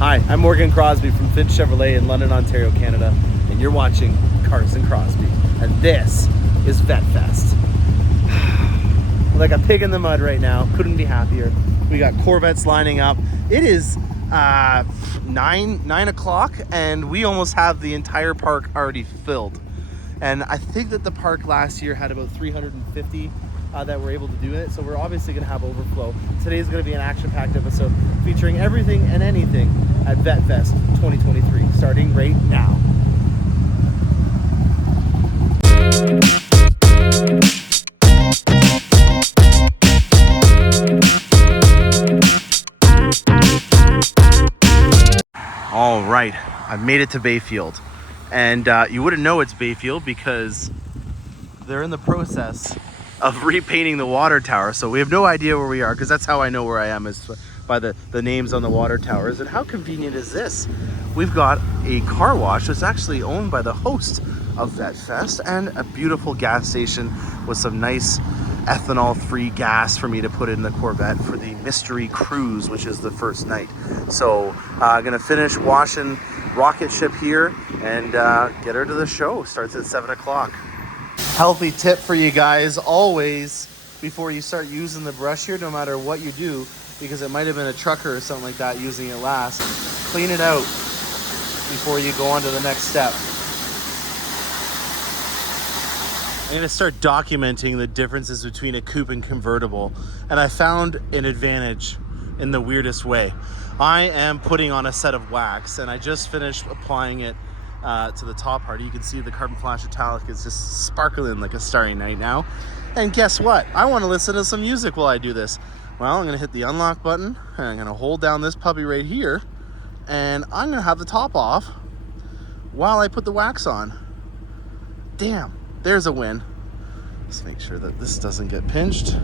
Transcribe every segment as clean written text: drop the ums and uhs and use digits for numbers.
Hi, I'm Morgan Crosbie from Finch Chevrolet in London, Ontario, Canada, and you're watching Cars and Crosbie, and this is Vettefest. Like a pig in the mud right now, couldn't be happier. We got Corvettes lining up. It is 9 o'clock, and we almost have the entire park already filled. And I think that the park last year had about 350 that we're able to do it, so we're obviously going to have overflow. Today's going to be an action-packed episode featuring everything and anything at Vettefest 2023, starting right now. All right, I've made it to Bayfield, and you wouldn't know it's Bayfield because they're in the process of repainting the water tower, so we have no idea where we are, because that's how I know where I am, is by the names on the water towers. And how convenient is this? We've got a car wash that's actually owned by the host of Vettefest, and a beautiful gas station with some nice ethanol-free gas for me to put in the Corvette for the mystery cruise, which is the first night. So I'm gonna finish washing rocket ship here and get her to the show. Starts at 7 o'clock. Healthy tip for you guys, always before you start using the brush here, no matter what you do, because it might have been a trucker or something like that using it last, clean it out before you go on to the next step. I'm going to start documenting the differences between a coupe and convertible, and I found an advantage in the weirdest way. I am putting on a set of wax, and I just finished applying it to the top part. You can see the carbon flash metallic is just sparkling like a starry night now. And guess what? I want to listen to some music while I do this. Well, I'm going to hit the unlock button, and I'm going to hold down this puppy right here, and I'm going to have the top off while I put the wax on. Damn, there's a win. Let's make sure that this doesn't get pinched.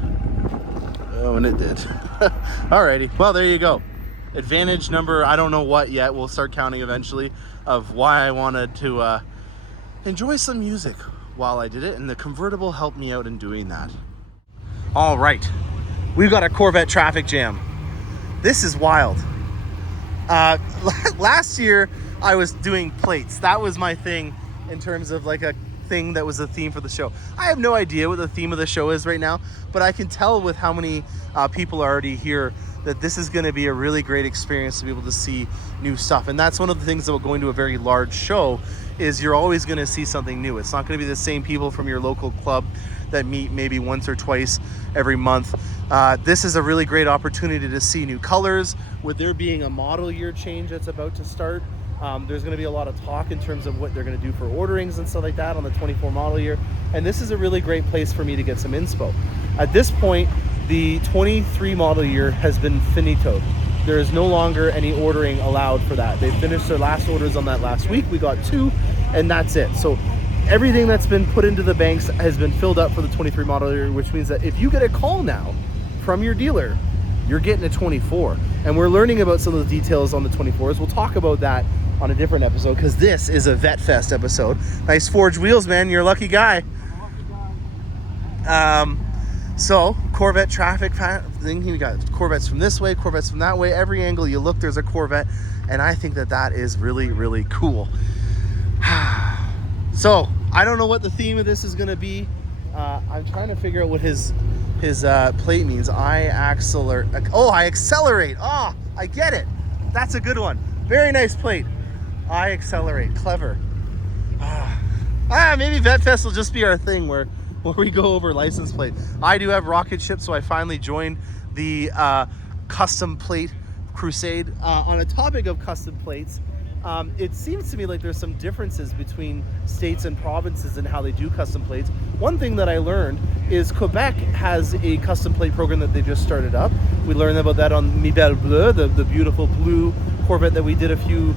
Oh, and it did. Alrighty, well, there you go. Advantage number, I don't know what yet, we'll start counting eventually, of why I wanted to enjoy some music while I did it, and the convertible helped me out in doing that. All right, we've got a Corvette traffic jam. This is wild. Last year I was doing plates. That was my thing in terms of like a thing that was the theme for the show. I have no idea what the theme of the show is right now, but I can tell with how many people are already here that this is going to be a really great experience to be able to see new stuff. And that's one of the things about going to a very large show, is you're always going to see something new. It's not going to be the same people from your local club that meet maybe once or twice every month. This is a really great opportunity to see new colors. With there being a model year change that's about to start, there's going to be a lot of talk in terms of what they're going to do for orderings and stuff like that on the 24 model year. And this is a really great place for me to get some inspo. At this point, the 23 model year has been finitoed. There is no longer any ordering allowed for that. They finished their last orders on that last week. We got 2, and that's it. So everything that's been put into the banks has been filled up for the 23 model year, which means that if you get a call now from your dealer, you're getting a 24. And we're learning about some of the details on the 24s. We'll talk about that on a different episode, because this is a Vettefest episode. Nice forged wheels, man. You're a lucky guy. So Corvette traffic thing, you got Corvettes from this way, Corvettes from that way. Every angle you look, there's a Corvette, and I think that that is really, really cool. So I don't know what the theme of this is going to be. I'm trying to figure out what his plate means. I accelerate. Oh, I accelerate. Oh, I get it. That's a good one. Very nice plate. I accelerate. Clever. Maybe Vettefest will just be our thing where we go over license plate. I do have rocket ship, so I finally joined the custom plate crusade. On a topic of custom plates, it seems to me like there's some differences between states and provinces and how they do custom plates. One thing that I learned is Quebec has a custom plate program that they just started up. We learned about that on Mi Belle Bleu, the beautiful blue Corvette that we did a few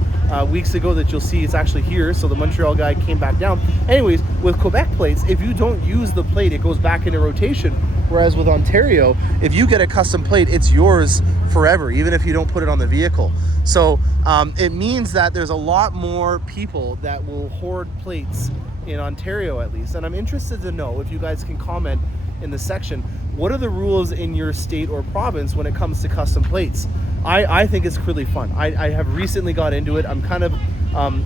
weeks ago that you'll see it's actually here. So the Montreal guy came back down. Anyways, with Quebec plates, if you don't use the plate, it goes back into rotation. Whereas with Ontario, if you get a custom plate, it's yours forever, even if you don't put it on the vehicle. So it means that there's a lot more people that will hoard plates in Ontario, at least. And I'm interested to know if you guys can comment in the section, what are the rules in your state or province when it comes to custom plates? I think it's really fun. I have recently got into it. I'm kind of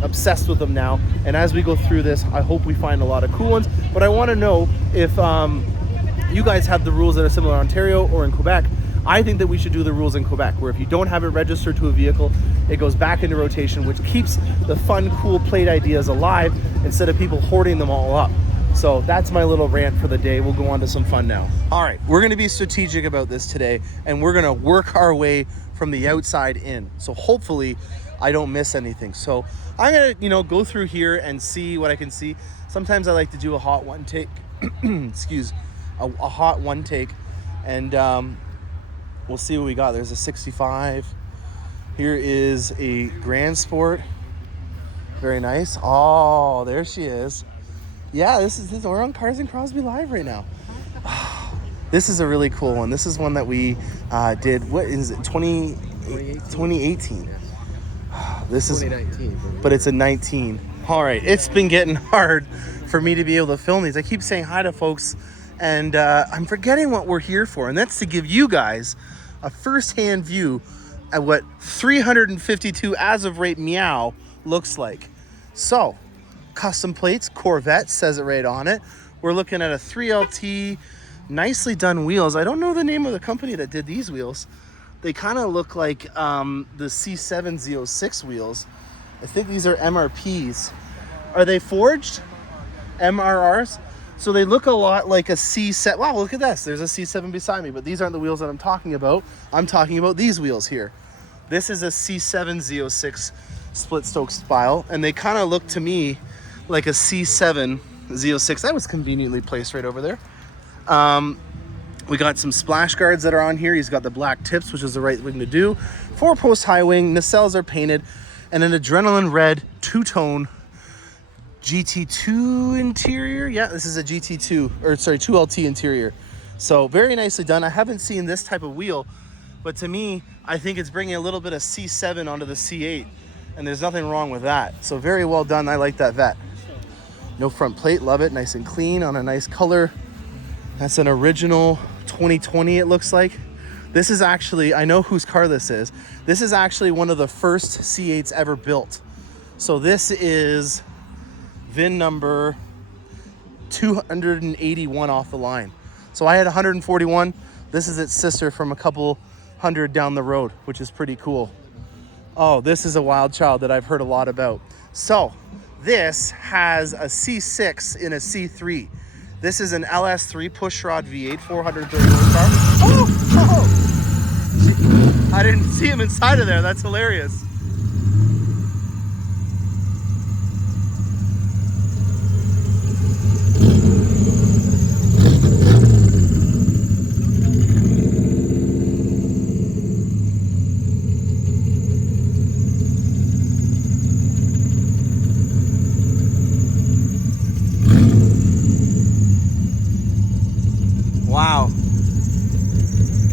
obsessed with them now, and as we go through this, I hope we find a lot of cool ones. But I want to know if you guys have the rules that are similar in Ontario or in Quebec. I think that we should do the rules in Quebec, where if you don't have it registered to a vehicle, it goes back into rotation, which keeps the fun, cool plate ideas alive instead of people hoarding them all up. So that's my little rant for the day. We'll go on to some fun now. All right, we're gonna be strategic about this today, and we're gonna work our way from the outside in. So hopefully I don't miss anything. So I'm gonna, go through here and see what I can see. Sometimes I like to do a hot one take, a hot one take, and we'll see what we got. There's a 65. Here is a Grand Sport. Very nice. Oh, there she is. Yeah, we're on Cars and Crosbie Live right now. This is a really cool one. This is one that we did, what is it, 2018? This is 2019. But it's a 19. All right, it's been getting hard for me to be able to film these. I keep saying hi to folks, and I'm forgetting what we're here for, and that's to give you guys a first-hand view at what 352 as of right meow looks like. So, custom plates, Corvette says it right on it. We're looking at a 3LT, nicely done wheels. I don't know the name of the company that did these wheels. They kind of look like the C6 Z06 wheels. I think these are MRPs. Are they forged? MRRs? So they look a lot like a C7. Wow, look at this. There's a C7 beside me, but these aren't the wheels that I'm talking about. I'm talking about these wheels here. This is a C7 Z06 split spoke style, and they kind of look to me like a C7 Z06. That was conveniently placed right over there. We got some splash guards that are on here. He's got the black tips, which is the right thing to do. 4-post high wing. Nacelles are painted, and an adrenaline red two-tone GT2 interior. Yeah, this is a GT2, or sorry, 2LT interior. So very nicely done. I haven't seen this type of wheel, but to me, I think it's bringing a little bit of C7 onto the C8, and there's nothing wrong with that. So very well done. I like that Vette. No front plate, love it. Nice and clean on a nice color. That's an original 2020, it looks like. This is actually, I know whose car this is. This is actually one of the first C8s ever built. So this is VIN number 281 off the line. So I had 141. This is its sister from a couple hundred down the road, which is pretty cool. Oh, this is a wild child that I've heard a lot about. So this has a C6 in a C3. This is an LS3 pushrod V8, 430 horsepower. Oh! I didn't see him inside of there. That's hilarious. Wow.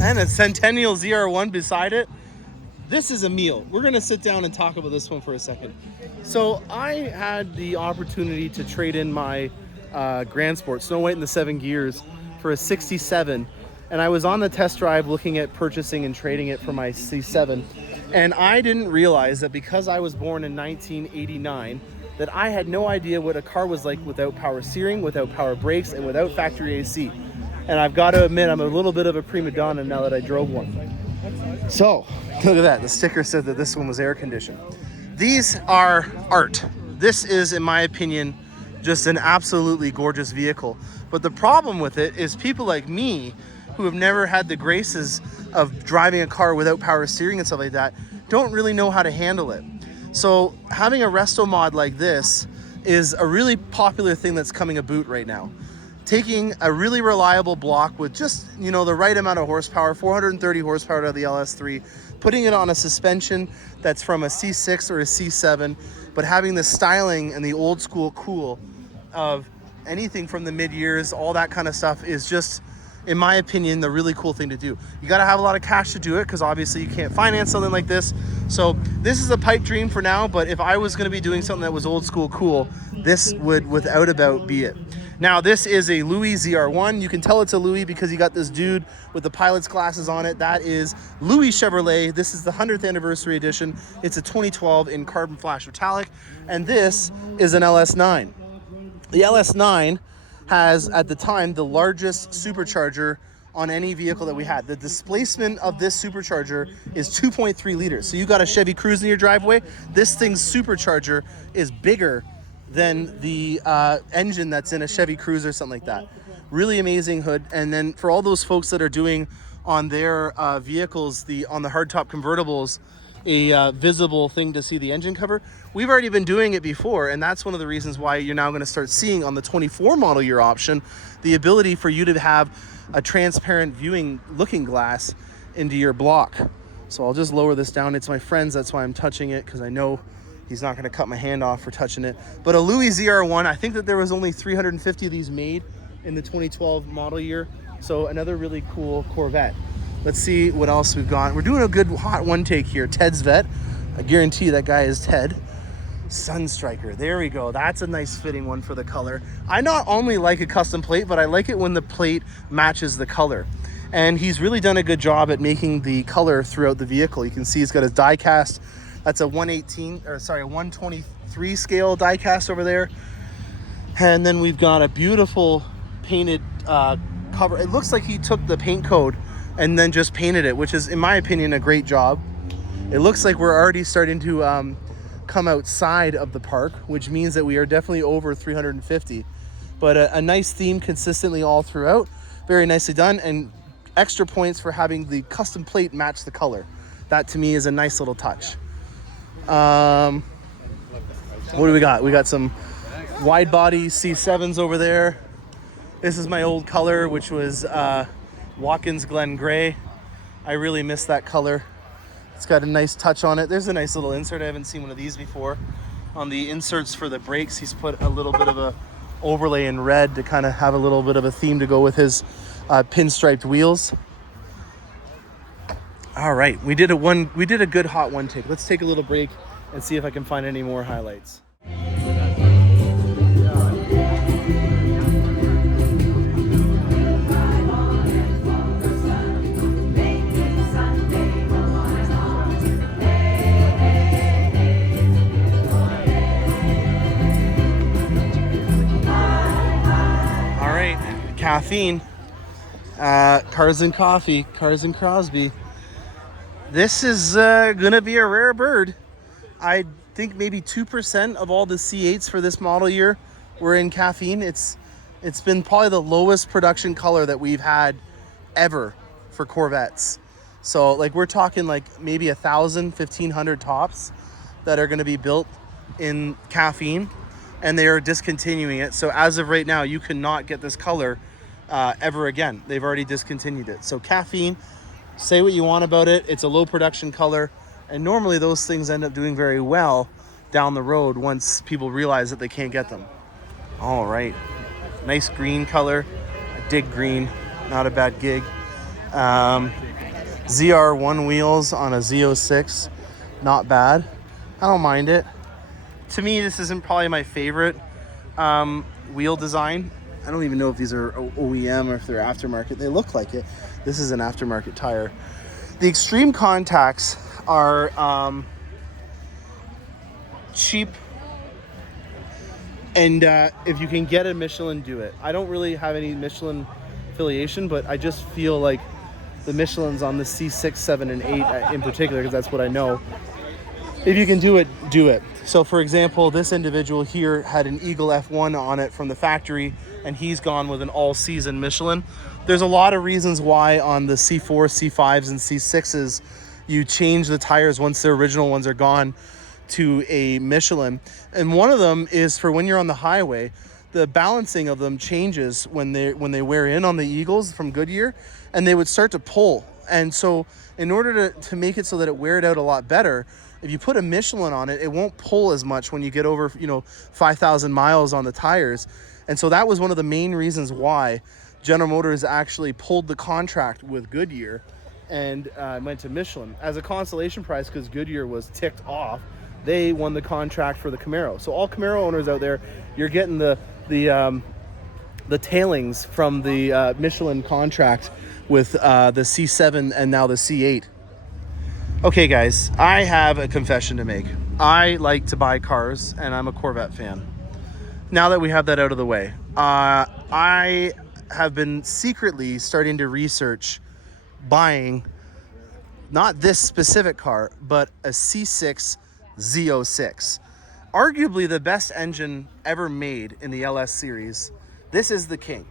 And a Centennial ZR1 beside it. This is a meal. We're gonna sit down and talk about this one for a second. So I had the opportunity to trade in my Grand Sport, Snow White in the 7 gears, for a 67. And I was on the test drive looking at purchasing and trading it for my C7. And I didn't realize that because I was born in 1989, that I had no idea what a car was like without power steering, without power brakes, and without factory AC. And I've got to admit, I'm a little bit of a prima donna now that I drove one. So, look at that. The sticker said that this one was air conditioned. These are art. This is, in my opinion, just an absolutely gorgeous vehicle. But the problem with it is people like me, who have never had the graces of driving a car without power steering and stuff like that, don't really know how to handle it. So having a Resto-mod like this is a really popular thing that's coming about right now. Taking a really reliable block with just, the right amount of horsepower, 430 horsepower out of the LS3, putting it on a suspension that's from a C6 or a C7, but having the styling and the old school cool of anything from the mid years, all that kind of stuff is just, in my opinion, the really cool thing to do. You got to have a lot of cash to do it, because obviously you can't finance something like this. So this is a pipe dream for now, but if I was going to be doing something that was old school cool, this would without a doubt be it. Now this is a Louis ZR1. You can tell it's a Louis because you got this dude with the pilot's glasses on it. That is Louis Chevrolet. This is the 100th anniversary edition. It's a 2012 in carbon flash metallic, and this is an LS9. The LS9 has, at the time, the largest supercharger on any vehicle that we had. The displacement of this supercharger is 2.3 liters. So you got a Chevy Cruze in your driveway, this thing's supercharger is bigger than the engine that's in a Chevy Cruze or something like that. Really amazing hood. And then for all those folks that are doing on their vehicles, on the hardtop convertibles, a visible thing to see the engine cover, we've already been doing it before, and that's one of the reasons why you're now going to start seeing on the 24 model year option the ability for you to have a transparent viewing looking glass into your block. So I'll just lower this down. It's my friend's, that's why I'm touching it, because I know he's not going to cut my hand off for touching it. But a Louis ZR1, I think that there was only 350 of these made in the 2012 model year. So another really cool Corvette. Let's see what else we've got. We're doing a good hot one take here. Ted's Vet. I guarantee that guy is Ted. Sunstriker. There we go. That's a nice fitting one for the color. I not only like a custom plate, but I like it when the plate matches the color. And he's really done a good job at making the color throughout the vehicle. You can see he's got his die cast. That's a 123 scale die cast over there. And then we've got a beautiful painted cover. It looks like he took the paint code and then just painted it, which is, in my opinion, a great job. It looks like we're already starting to come outside of the park, which means that we are definitely over 350. But a nice theme consistently all throughout. Very nicely done, and extra points for having the custom plate match the color. That to me is a nice little touch. What do we got? We got some wide body C7s over there. This is my old color, which was Watkins Glen Gray. I really miss that color. It's got a nice touch on it. There's a nice little insert. I haven't seen one of these before. On the inserts for the brakes, he's put a little bit of a overlay in red to kind of have a little bit of a theme to go with his pinstriped wheels. All right, we did a good hot one take. Let's take a little break and see if I can find any more highlights. Caffeine, Cars and Coffee, Cars and Crosbie. This is gonna be a rare bird. I think maybe 2% of all the C8s for this model year were in caffeine. It's been probably the lowest production color that we've had ever for Corvettes. So like we're talking like maybe 1,000, 1,500 tops that are gonna be built in caffeine, and they are discontinuing it. So as of right now, you cannot get this color ever again. They've already discontinued it. So caffeine, say what you want about it, it's a low production color, and normally those things end up doing very well down the road once people realize that they can't get them. All right, nice green color. I dig green, not a bad gig. ZR1 wheels on a Z06, not bad. I don't mind it. To me, this isn't probably my favorite wheel design. I don't even know if these are OEM or if they're aftermarket. They look like it. This is an aftermarket tire. The extreme contacts are cheap, and if you can get a Michelin, do it. I don't really have any Michelin affiliation, but I just feel like the Michelin's on the C6, 7, and 8 in particular, because that's what I know. If you can do it, do it. So for example, this individual here had an Eagle F1 on it from the factory, and he's gone with an all-season Michelin. There's a lot of reasons why on the C4, C5s, and C6s you change the tires once the original ones are gone to a Michelin. And one of them is for when you're on the highway, the balancing of them changes when they wear in on the Eagles from Goodyear, and they would start to pull. And so in order to make it so that it weared out a lot better, if you put a Michelin on it, it won't pull as much when you get over 5,000 miles on the tires. And so that was one of the main reasons why General Motors actually pulled the contract with Goodyear and went to Michelin. As a consolation prize, because Goodyear was ticked off, they won the contract for the Camaro. So all Camaro owners out there, you're getting the the tailings from the Michelin contract with the C7 and now the C8. Okay, guys, I have a confession to make. I like to buy cars, and I'm a Corvette fan. Now that we have that out of the way, I have been secretly starting to research buying not this specific car, but a C6 Z06. Arguably the best engine ever made in the LS series. This is the king.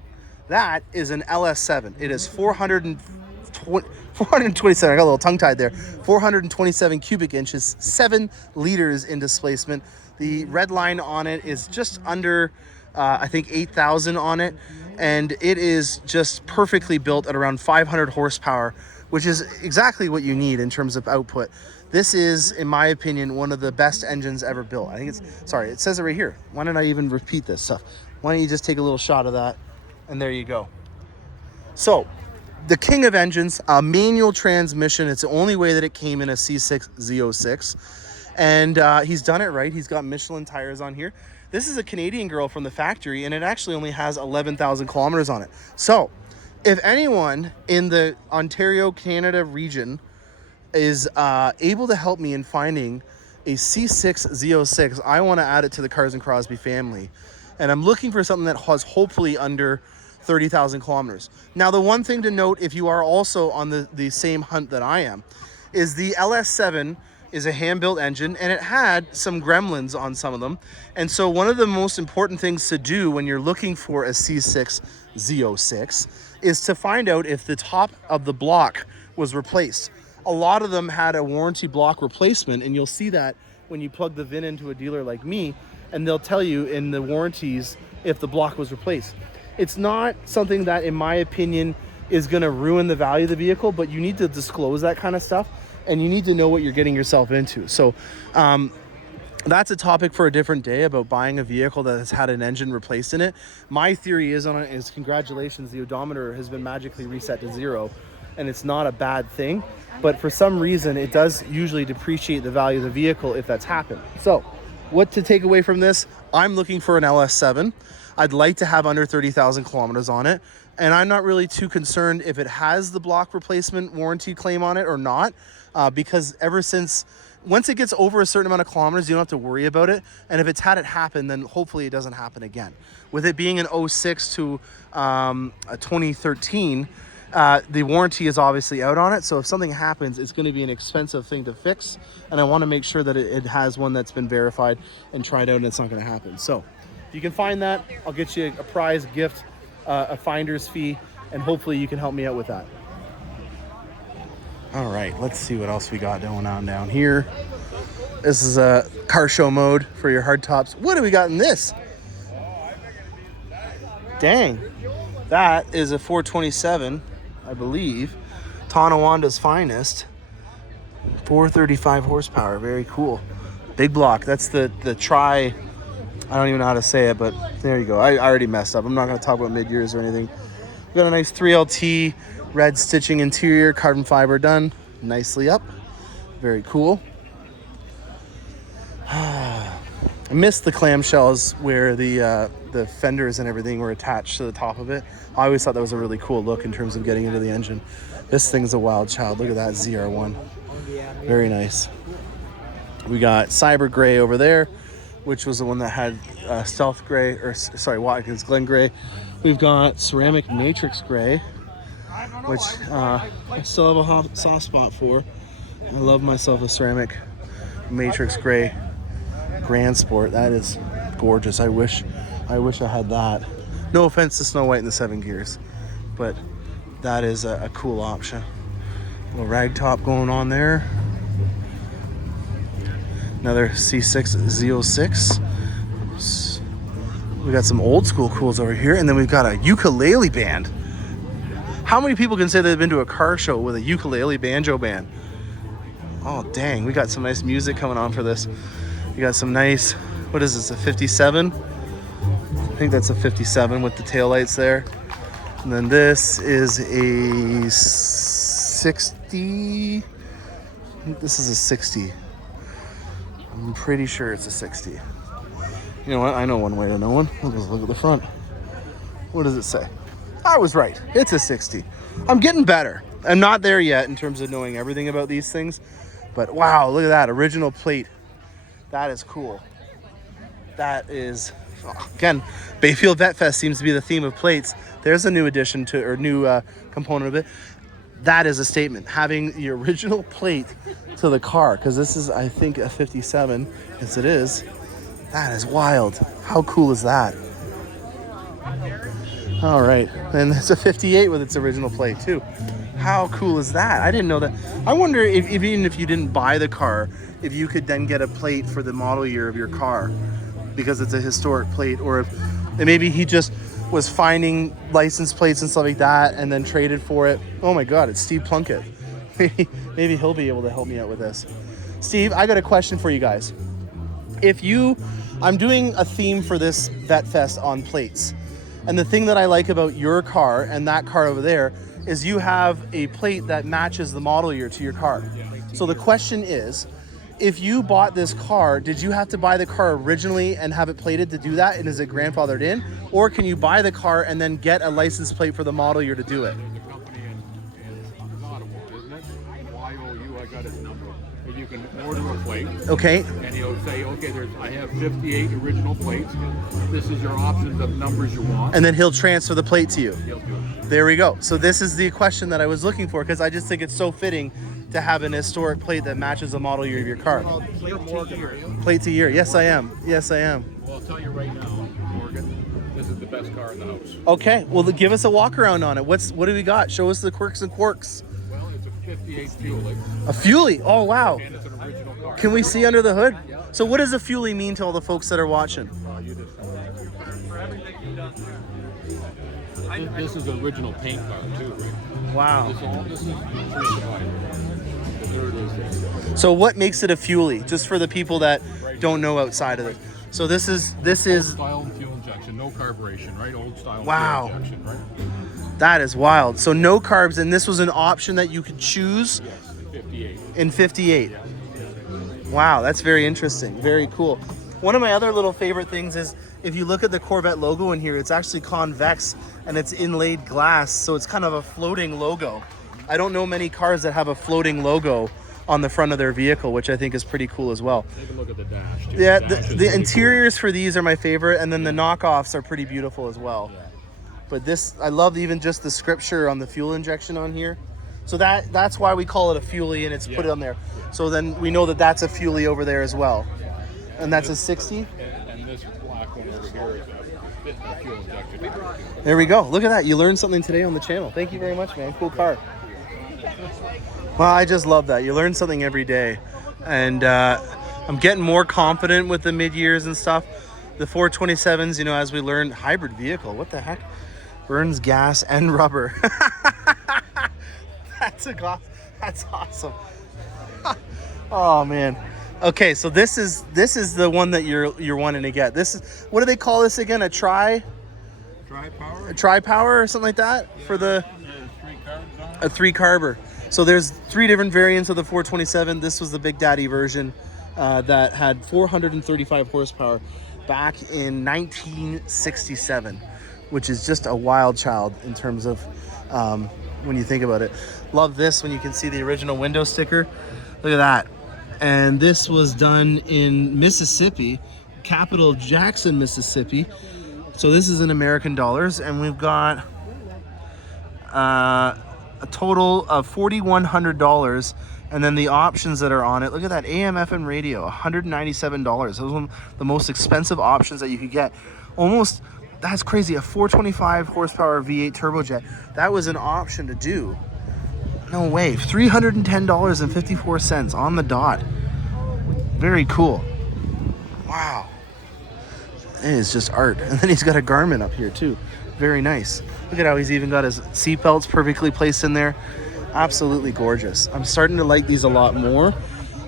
That is an LS7. It is 427, I got a little tongue-tied there, 427 cubic inches, 7 liters in displacement. The red line on it is just under, I think, 8,000 on it, and it is just perfectly built at around 500 horsepower, which is exactly what you need in terms of output. This is, in my opinion, one of the best engines ever built. I think it's, sorry, it says it right here. Why don't I even repeat this stuff? Why don't you just take a little shot of that, and there you go. So, the king of engines, a manual transmission. It's the only way that it came in a C6 Z06. And he's done it right. He's got Michelin tires on here. This is a Canadian girl from the factory, and it actually only has 11,000 kilometers on it. So, if anyone in the Ontario, Canada region is able to help me in finding a C6 Z06, I want to add it to the Cars and Crosby family. And I'm looking for something that has hopefully under 30,000 kilometers. Now, the one thing to note, if you are also on the same hunt that I am, is the LS7 is a hand-built engine, and it had some gremlins on some of them. And so one of the most important things to do when you're looking for a C6 Z06 is to find out if the top of the block was replaced. A lot of them had a warranty block replacement, and you'll see that when you plug the VIN into a dealer like me, and they'll tell you in the warranties if the block was replaced. It's not something that, in my opinion, is going to ruin the value of the vehicle, but you need to disclose that kind of stuff, and you need to know what you're getting yourself into. So that's a topic for a different day, about buying a vehicle that has had an engine replaced in it. My theory is on it is, congratulations, the odometer has been magically reset to 0, and it's not a bad thing. But for some reason, it does usually depreciate the value of the vehicle if that's happened. So what to take away from this? I'm looking for an LS7. I'd like to have under 30,000 kilometers on it. And I'm not really too concerned if it has the block replacement warranty claim on it or not, because once it gets over a certain amount of kilometers, you don't have to worry about it. And if it's had it happen, then hopefully it doesn't happen again. With it being an 06 to a 2013, the warranty is obviously out on it. So if something happens, it's going to be an expensive thing to fix. And I want to make sure that it has one that's been verified and tried out, and it's not going to happen. So if you can find that, I'll get you a prize gift, a finder's fee, and hopefully you can help me out with that. All right, let's see what else we got going on down here. This is a car show mode for your hardtops. What do we got in this? Dang, that is a 427, I believe. Tonawanda's finest. 435 horsepower, very cool. Big block, that's the tri, I don't even know how to say it, but there you go. I already messed up. I'm not going to talk about mid-years or anything. We've got a nice 3LT red stitching interior, carbon fiber done nicely up. Very cool. I missed the clamshells where the fenders and everything were attached to the top of it. I always thought that was a really cool look in terms of getting into the engine. This thing's a wild child. Look at that ZR1. Very nice. We got Cyber Gray over there, which was the one that had Stealth Gray, or sorry, Watkins Glen Gray. We've got Ceramic Matrix Gray, which I still have a soft spot for. I love myself a Ceramic Matrix Gray Grand Sport. That is gorgeous. I wish I had that. No offense to Snow White in the 7 gears, but that is a cool option. A little rag top going on there. Another C6 Z06. We got some old school cools over here, and then we've got a ukulele band. How many people can say they've been to a car show with a ukulele banjo band? Oh dang, we got some nice music coming on for this. We got some nice, what is this, a 57? I think that's a 57 with the taillights there. And then this is a 60. I think this is a 60. I'm pretty sure it's a 60. You know what? I know one way to know one. Let's look at the front. What does it say? I was right. It's a 60. I'm getting better. I'm not there yet in terms of knowing everything about these things. But wow, look at that. Original plate. That is cool. That is, again, Bayfield Vettefest seems to be the theme of plates. There's a new addition to, or new component of it. That is a statement. Having the original plate to the car, because this is, I think, a 57. Yes, it is. That is wild. How cool is that? All right, and it's a 58 with its original plate too. How cool is that? I didn't know that. I wonder if even if you didn't buy the car, if you could then get a plate for the model year of your car because it's a historic plate, or if maybe he just was finding license plates and stuff like that and then traded for it. Oh my God, it's Steve Plunkett. Maybe he'll be able to help me out with this. Steve, I got a question for you guys. I'm doing a theme for this Vettefest on plates. And the thing that I like about your car and that car over there is you have a plate that matches the model year to your car. So the question is, if you bought this car, did you have to buy the car originally and have it plated to do that? And is it grandfathered in? Or can you buy the car and then get a license plate for the model year to do it? There's a company in Ottawa, isn't it? YOU, I got his number. And you can order a plate. Okay. And he'll say, okay, I have 58 original plates. This is your options of numbers you want. And then he'll transfer the plate to you. He'll do it. There we go. So this is the question that I was looking for, because I just think it's so fitting to have an historic plate that matches the model year of your car. Plate to year. Yes, I am. Yes, I am. Well, I'll tell you right now, Morgan, this is the best car in the house. Okay. Well, give us a walk around on it. What do we got? Show us the quirks and quarks. Well, it's a 58 fuelie. A fuelie. Oh, wow. And it's an original car. Can we see under the hood? So what does a fuelie mean to all the folks that are watching? This is an original paint car too, right? Wow. This is the survivor. There it is. So what makes it a fuelie? Just for the people that don't know outside of it. So this is Old style fuel injection, no carburation, right? Old style wow. fuel injection, right? That is wild. So no carbs, and this was an option that you could choose. Yes, 58. In 58. Wow, that's very interesting. Very cool. One of my other little favorite things is if you look at the Corvette logo in here, it's actually convex and it's inlaid glass, so it's kind of a floating logo. I don't know many cars that have a floating logo on the front of their vehicle, which I think is pretty cool as well. Take a look at the dash, too. Yeah, The interiors for these are my favorite, and then the knockoffs are pretty beautiful as well. Yeah. But this, I love even just the scripture on the fuel injection on here. So that's why we call it a fuelie, and it's put it on there. So then we know that that's a fuelie over there as well. And that's a 60? And this black one over here is a fuel injection. There we go. Look at that. You learned something today on the channel. Thank you very much, man. Cool car. Well, I just love that. You learn something every day. And I'm getting more confident with the mid-years and stuff. The 427s, you know, as we learn, hybrid vehicle. What the heck? Burns gas and rubber. That's awesome. Oh, man. Okay, so this is the one that you're wanting to get. This is, what do they call this again? A tri-power or something like that? Yeah, for the a 3-carber. So there's 3 different variants of the 427. This was the Big Daddy version that had 435 horsepower back in 1967, which is just a wild child in terms of when you think about it. Love this when you can see the original window sticker. Look at that. And this was done in Mississippi, capital Jackson, Mississippi. So this is in American dollars, and we've got a total of $4,100, and then the options that are on it. Look at that, AM, FM radio, $197. That was one of the most expensive options that you could get. Almost, that's crazy, a 425 horsepower V8 turbojet. That was an option to do. No way, $310.54 on the dot. Very cool. Wow. It is just art. And then he's got a Garmin up here too. Very nice. Look at how he's even got his seatbelts perfectly placed in there. Absolutely gorgeous. I'm starting to like these a lot more.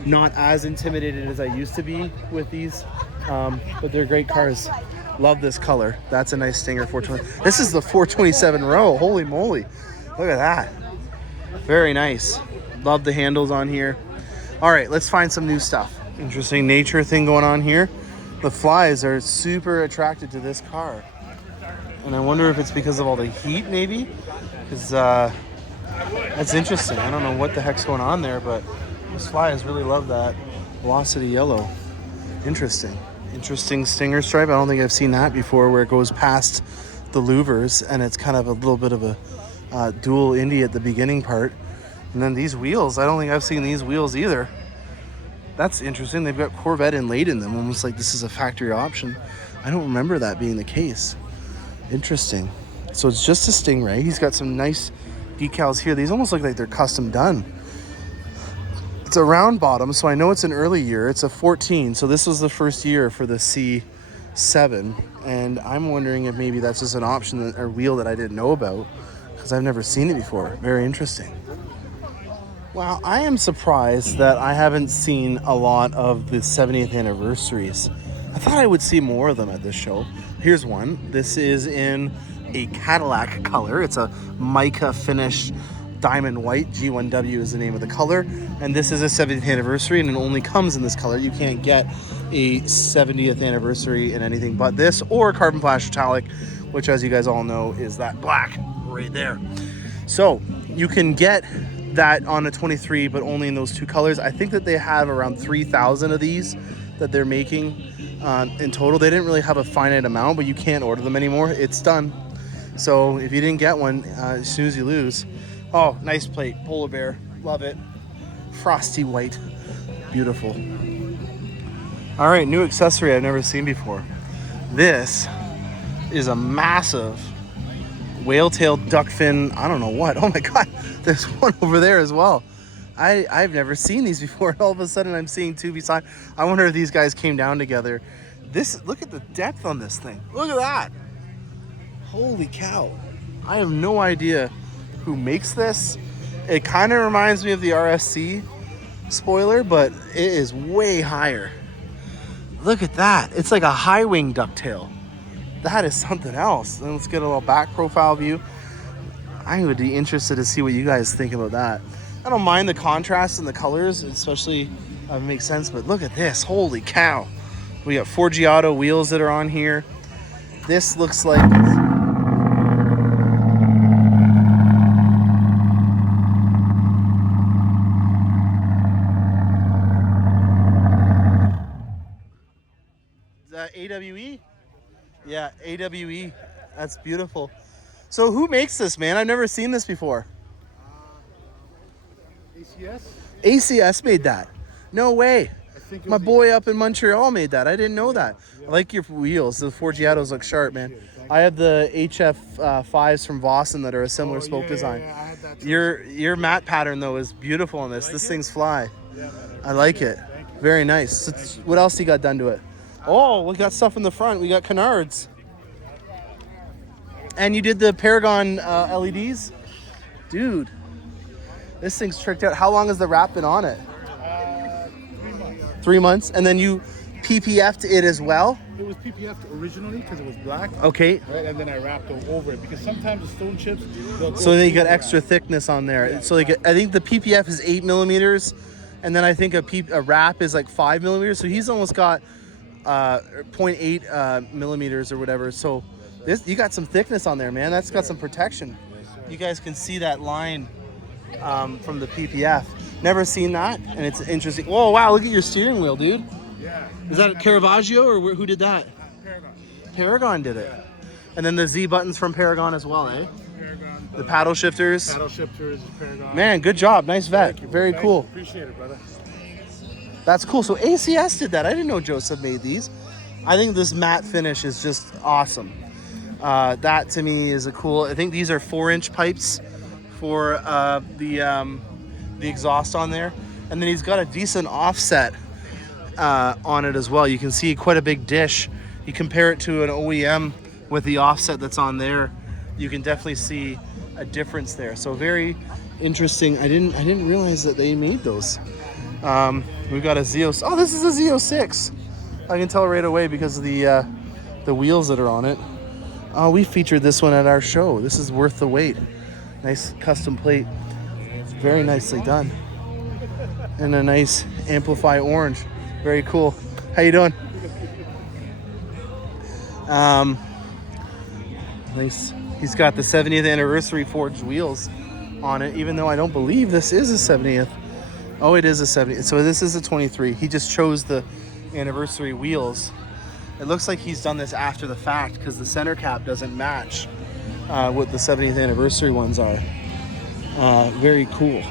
Not as intimidated as I used to be with these, but they're great cars. Love this color. That's a nice Stinger 420. This is the 427 row. Holy moly. Look at that. Very nice. Love the handles on here. All right, let's find some new stuff. Interesting nature thing going on here. The flies are super attracted to this car. And I wonder if it's because of all the heat, maybe? Because that's interesting. I don't know what the heck's going on there, but those flies really love that velocity yellow. Interesting. Interesting stinger stripe. I don't think I've seen that before, where it goes past the louvers and it's kind of a little bit of a dual Indy at the beginning part. And then these wheels, I don't think I've seen these wheels either. That's interesting. They've got Corvette inlaid in them, almost like this is a factory option. I don't remember that being the case. Interesting. So it's just a Stingray. He's got some nice decals here. These almost look like they're custom done. It's a round bottom, so I know it's an early year. It's a 14, so this was the first year for the C7, and I'm wondering if maybe that's just an option or wheel that I didn't know about, because I've never seen it before. Very interesting. Wow, I am surprised that I haven't seen a lot of the 70th anniversaries. I thought I would see more of them at this show. Here's one. This is in a Cadillac color. It's a mica finish diamond white. G1W is the name of the color. And this is a 70th anniversary, and it only comes in this color. You can't get a 70th anniversary in anything but this, or carbon flash metallic, which, as you guys all know, is that black right there. So you can get that on a 23, but only in those two colors. I think that they have around 3,000 of these that they're making in total. They didn't really have a finite amount, but you can't order them anymore. It's done. So if you didn't get one, as soon as you lose. Oh, nice plate. Polar bear. Love it. Frosty white. Beautiful. All right, new accessory I've never seen before. This is a massive whale-tailed duckfin, I don't know what. Oh my God, there's one over there as well. I've never seen these before. All of a sudden I'm seeing two beside. I wonder if these guys came down together. Look at the depth on this thing. Look at that. Holy cow. I have no idea who makes this. It kind of reminds me of the RSC spoiler, but it is way higher. Look at that. It's like a high wing ducktail. That is something else. And let's get a little back profile view. I would be interested to see what you guys think about that. I don't mind the contrast and the colors, especially it makes sense, but look at this. Holy cow. We got 4G Auto wheels that are on here. This looks like AWE? Yeah, AWE. That's beautiful. So who makes this, man? I've never seen this before. ACS? ACS made that. No way. I think My boy up in Montreal made that. I didn't know that. I like your wheels. The 4G Autos look sharp, man. I have the HF 5s from Vossen that are a similar spoke design. Yeah, I had that too. Your matte pattern, though, is beautiful on this. This thing's fly. I like it. Very nice. So what else you got done to it? Oh, we got stuff in the front. We got canards. And you did the Paragon LEDs? Dude, this thing's tricked out. How long has the wrap been on it? 3 months. 3 months? And then you PPF'd it as well? It was PPF'd originally because it was black. Okay. Right, and then I wrapped over it because sometimes the stone chips, they'll go So then you got through extra thickness on there. Yeah. So like, I think the PPF is 8 millimeters, and then I think a wrap is like 5 millimeters. So he's almost got 0.8 millimeters or whatever. So you got some thickness on there, man. That's got some protection. You guys can see that line from the PPF. Never seen that, and it's interesting. Whoa, wow, look at your steering wheel, dude. Yeah. Is that Caravaggio, or who did that? Paragon. Paragon did it. And then the Z buttons from Paragon as well, eh? Paragon. The paddle shifters. Paddle shifters, Paragon. Man, good job. Nice vet. Very Thank cool. you. Appreciate it, brother. That's cool. So ACS did that. I didn't know Joseph made these. I think this matte finish is just awesome. That to me is a cool. I think these are 4-inch pipes for the exhaust on there, and then he's got a decent offset on it as well. You can see quite a big dish. You compare it to an OEM with the offset that's on there, you can definitely see a difference there. So very interesting. I didn't realize that they made those. We've got a Z06. Oh, this is a Z06. I can tell right away because of the wheels that are on it. Oh, we featured this one at our show. This is worth the wait. Nice custom plate. Very nicely done. And a nice Amplify orange. Very cool. How you doing? Nice. He's got the 70th anniversary forged wheels on it, even though I don't believe this is a 70th. Oh, it is a 70th. So this is a 23. He just chose the anniversary wheels. It looks like he's done this after the fact because the center cap doesn't match what the 70th anniversary ones are. Very cool.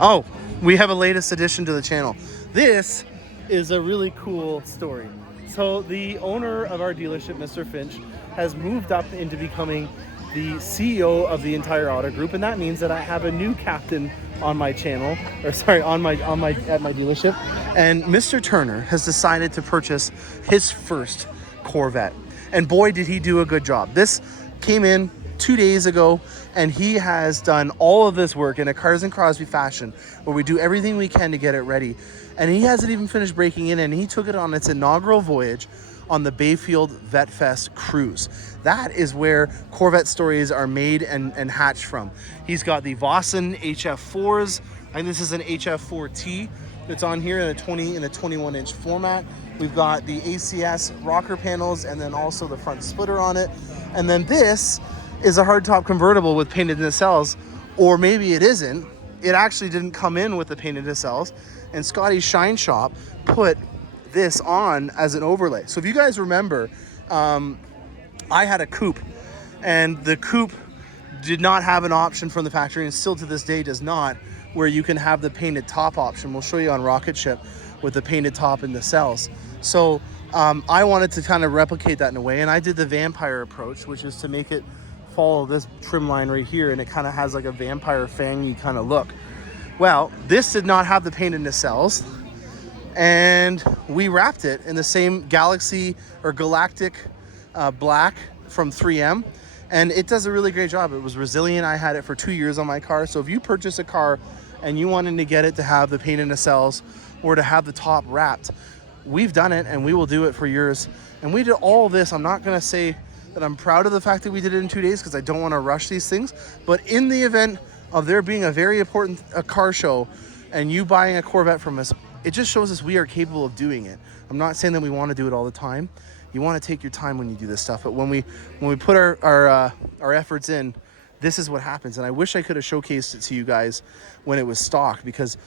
Oh, we have a latest addition to the channel. This is a really cool story. So the owner of our dealership, Mr. Finch, has moved up into becoming the CEO of the entire auto group, and that means that I have a new captain on my channel, or sorry, at my dealership. And Mr. Turner has decided to purchase his first Corvette, and boy, did he do a good job. This came in 2 days ago, and he has done all of this work in a Cars and Crosbie fashion, where we do everything we can to get it ready. And he hasn't even finished breaking in, and he took it on its inaugural voyage on the Bayfield Vettefest cruise. That is where Corvette stories are made and hatched from. He's got the Vossen HF4s. I think this is an HF4T that's on here in a 21-inch format. We've got the ACS rocker panels and then also the front splitter on it. And then this is a hardtop convertible with painted nacelles, or maybe it isn't. It actually didn't come in with the painted nacelles, and Scotty's Shine Shop put this on as an overlay. So if you guys remember, I had a Coupe, and the Coupe did not have an option from the factory, and still to this day does not, where you can have the painted top option. We'll show you on Rocket Ship with the painted top and nacelles. So I wanted to kind of replicate that in a way, and I did the vampire approach, which is to make it follow this trim line right here, and it kind of has like a vampire fangy kind of look. Well, this did not have the painted nacelles, and we wrapped it in the same Galaxy or Galactic black from 3M, and it does a really great job. It was resilient. I had it for 2 years on my car. So if you purchase a car and you wanted to get it to have the painted nacelles or to have the top wrapped, we've done it, and we will do it for yours. And we did all this. I'm not going to say that I'm proud of the fact that we did it in 2 days, because I don't want to rush these things, but in the event of there being a very important car show and you buying a Corvette from us, it just shows us we are capable of doing it. I'm not saying that we want to do it all the time. You want to take your time when you do this stuff, but when we put our efforts in, this is what happens. And I wish I could have showcased it to you guys when it was stock, because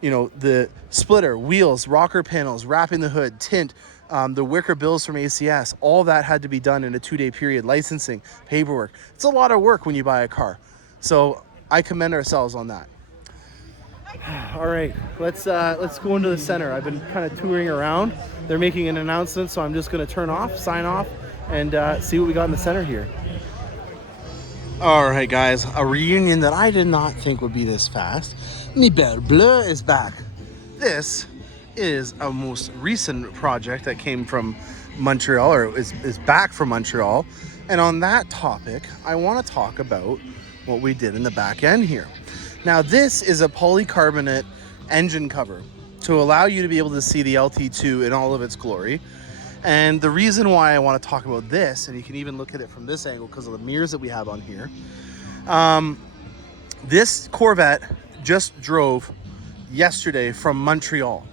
you know, the splitter, wheels, rocker panels, wrapping the hood, tint, the wicker bills from ACS, all that had to be done in a 2-day period. Licensing, paperwork. It's a lot of work when you buy a car. So I commend ourselves on that. All right, let's go into the center. I've been kind of touring around. They're making an announcement, so I'm just going to sign off, and see what we got in the center here. All right, guys, a reunion that I did not think would be this fast. Mi Belle Bleu is back. This is a most recent project that came from Montreal, or is back from Montreal. And on that topic, I want to talk about what we did in the back end here. Now, this is a polycarbonate engine cover to allow you to be able to see the LT2 in all of its glory. And the reason why I want to talk about this, and you can even look at it from this angle because of the mirrors that we have on here. This Corvette just drove yesterday from Montreal.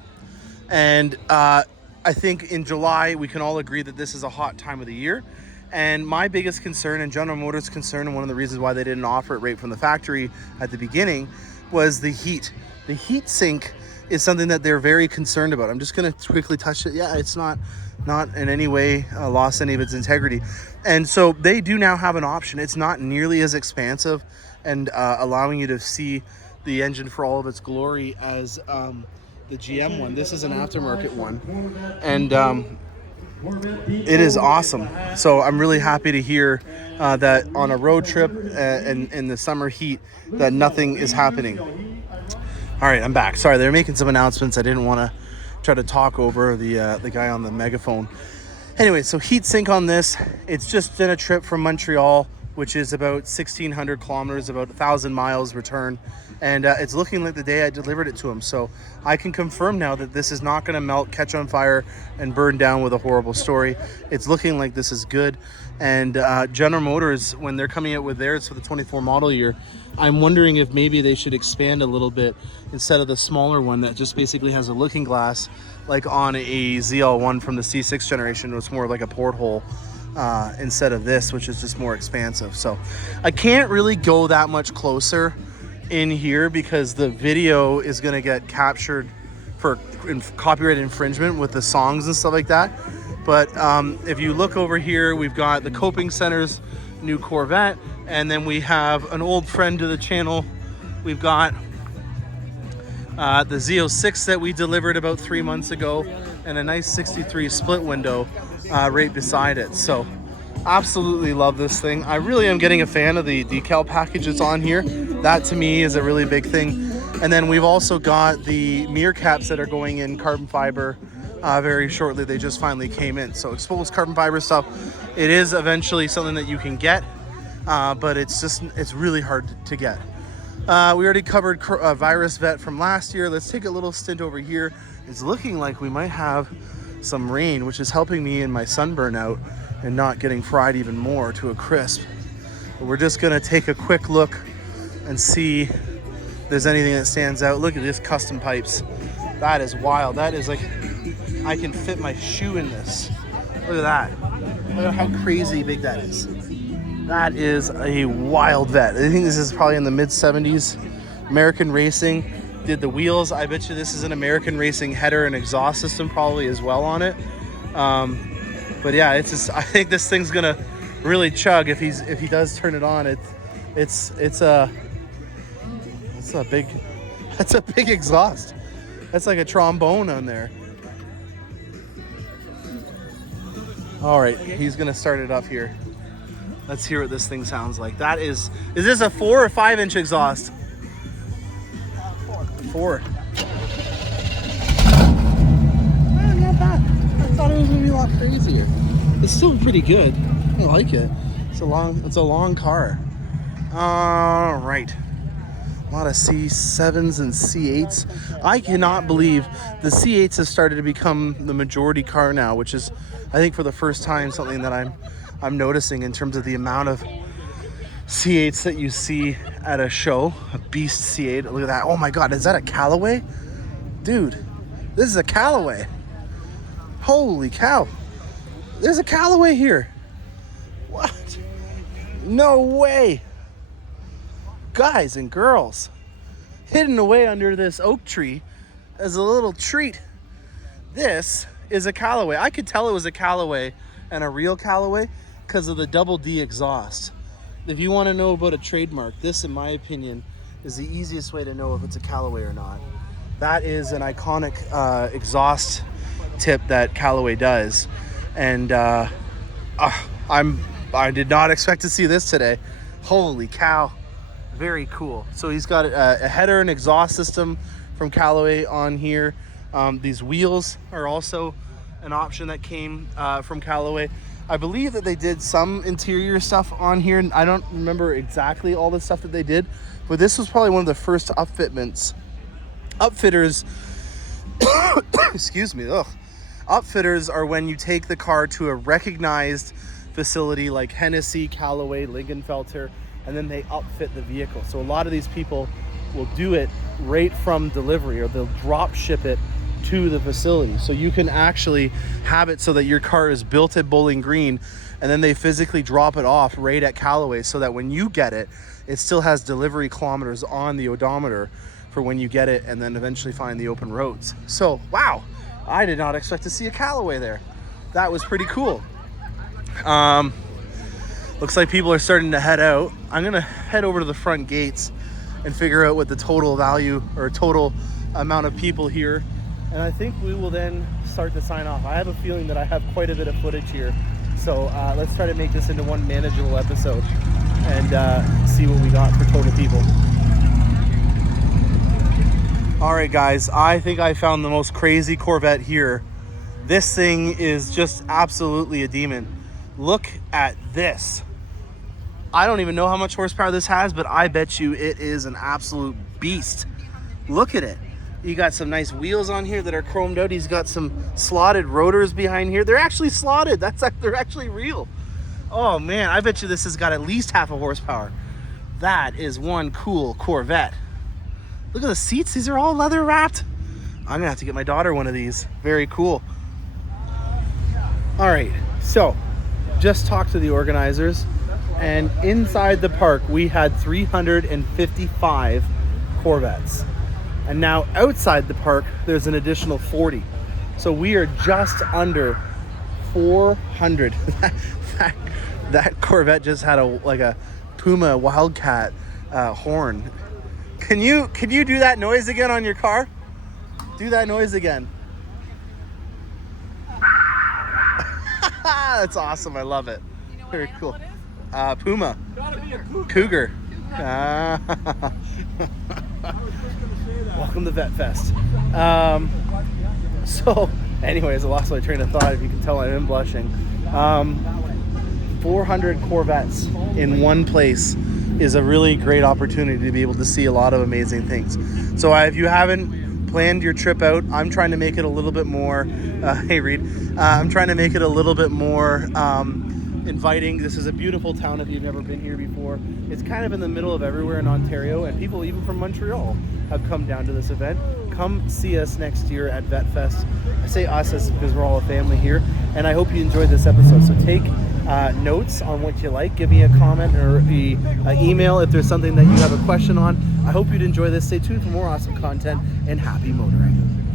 And I think in July, we can all agree that this is a hot time of the year. And my biggest concern, and General Motors' concern, and one of the reasons why they didn't offer it right from the factory at the beginning, was the heat. The heat sink is something that they're very concerned about. I'm just going to quickly touch it. Yeah, it's not in any way lost any of its integrity. And so they do now have an option. It's not nearly as expansive and allowing you to see the engine for all of its glory as the GM one. This is an aftermarket one. And it is awesome. So I'm really happy to hear that on a road trip and in the summer heat that nothing is happening. All right, I'm back. Sorry, they're making some announcements. I didn't want to try to talk over the guy on the megaphone. Anyway, so heat sink on this. It's just been a trip from Montreal, which is about 1,600 kilometers, about 1,000 miles return. And it's looking like the day I delivered it to him. So I can confirm now that this is not going to melt, catch on fire, and burn down with a horrible story. It's looking like this is good. And General Motors, when they're coming out with theirs for the 24 model year, I'm wondering if maybe they should expand a little bit instead of the smaller one that just basically has a looking glass like on a ZL1 from the C6 generation. It's more like a porthole. instead of this, which is just more expansive. So I can't really go that much closer in here because the video is going to get captured for copyright infringement with the songs and stuff like that. But if you look over here, we've got the Coping Center's new Corvette, and then we have an old friend to the channel. We've got the Z06 that we delivered about 3 months ago, and a nice 63 split window right beside it. So absolutely love this thing. I really am getting a fan of the decal packages on here. That to me is a really big thing. And then we've also got the mirror caps that are going in carbon fiber very shortly. They just finally came in. So exposed carbon fiber stuff, it is eventually something that you can get, but it's really hard to get. We already covered Virus Vet from last year. Let's take a little stint over here. It's looking like we might have some rain, which is helping me in my sunburn out and not getting fried even more to a crisp. But we're just gonna take a quick look and see if there's anything that stands out. Look at this custom pipes. That is wild. That is like, I can fit my shoe in this. Look at that. Look at how crazy big that is. That is a wild vet. I think this is probably in the mid 70s. American Racing did the wheels. I bet you this is an American Racing header and exhaust system probably as well on it. But yeah, it's just, I think this thing's gonna really chug if he does turn it on. It's a big exhaust. That's like a trombone on there. All right, he's gonna start it up here. Let's hear what this thing sounds like. That is this a 4 or 5 inch exhaust? 4. Well, not bad. I thought it was gonna be a lot crazier. It's still pretty good. I like it. It's a long car. All right. A lot of C7s and C8s. I cannot believe the C8s have started to become the majority car now, which is, I think, for the first time something that I'm noticing in terms of the amount of C8s that you see at a show. A beast C8. Look at that. Oh my God, is that a Callaway? Dude, this is a Callaway. Holy cow. There's a Callaway here. What? No way. Guys and girls, hidden away under this oak tree as a little treat. This is a Callaway. I could tell it was a Callaway and a real Callaway because of the double D exhaust. If you want to know about a trademark, this, in my opinion, is the easiest way to know if it's a Callaway or not. That is an iconic exhaust tip that Callaway does, and I did not expect to see this today. Holy cow. Very cool. So he's got a header and exhaust system from Callaway on here. These wheels are also an option that came from Callaway. I believe that they did some interior stuff on here. I don't remember exactly all the stuff that they did, but this was probably one of the first upfitters. Excuse me. Ugh. Upfitters are when you take the car to a recognized facility like Hennessy, Callaway, Lingenfelter, and then they upfit the vehicle. So a lot of these people will do it right from delivery, or they'll drop ship it to the facility. So you can actually have it so that your car is built at Bowling Green, and then they physically drop it off right at Callaway so that when you get it, it still has delivery kilometers on the odometer for when you get it and then eventually find the open roads. So, wow, I did not expect to see a Callaway there. That was pretty cool. Looks like people are starting to head out. I'm gonna head over to the front gates and figure out what the total value or total amount of people here. And I think we will then start to sign off. I have a feeling that I have quite a bit of footage here. So let's try to make this into one manageable episode and see what we got for total people. All right, guys, I think I found the most crazy Corvette here. This thing is just absolutely a demon. Look at this. I don't even know how much horsepower this has, but I bet you it is an absolute beast. Look at it. You got some nice wheels on here that are chromed out. He's got some slotted rotors behind here. They're actually slotted. They're actually real. Oh man, I bet you this has got at least half a horsepower. That is one cool Corvette. Look at the seats. These are all leather wrapped. I'm gonna have to get my daughter one of these. Very cool. All right, so just talked to the organizers, and inside the park we had 355 Corvettes. And now outside the park, there's an additional 40. So we are just under 400. that Corvette just had a Puma Wildcat horn. Can you do that noise again on your car? Do that noise again. That's awesome. I love it. You know what Very animal cool. it is? Puma. Gotta be a coupe. Cougar. I was just gonna say that. Welcome to Vettefest. So, anyways, I lost my train of thought. If you can tell, I'm blushing. 400 Corvettes in one place is a really great opportunity to be able to see a lot of amazing things. So, if you haven't planned your trip out, I'm trying to make it a little bit more. Hey, Reed. I'm trying to make it a little bit more inviting. This is a beautiful town if you've never been here before. It's kind of in the middle of everywhere in Ontario, and people even from Montreal have come down to this event. Come see us next year at Vettefest. I say us as because we're all a family here, and I hope you enjoyed this episode. So take notes on what you like. Give me a comment or email if there's something that you have a question on. I hope you'd enjoy this. Stay tuned for more awesome content, and happy motoring.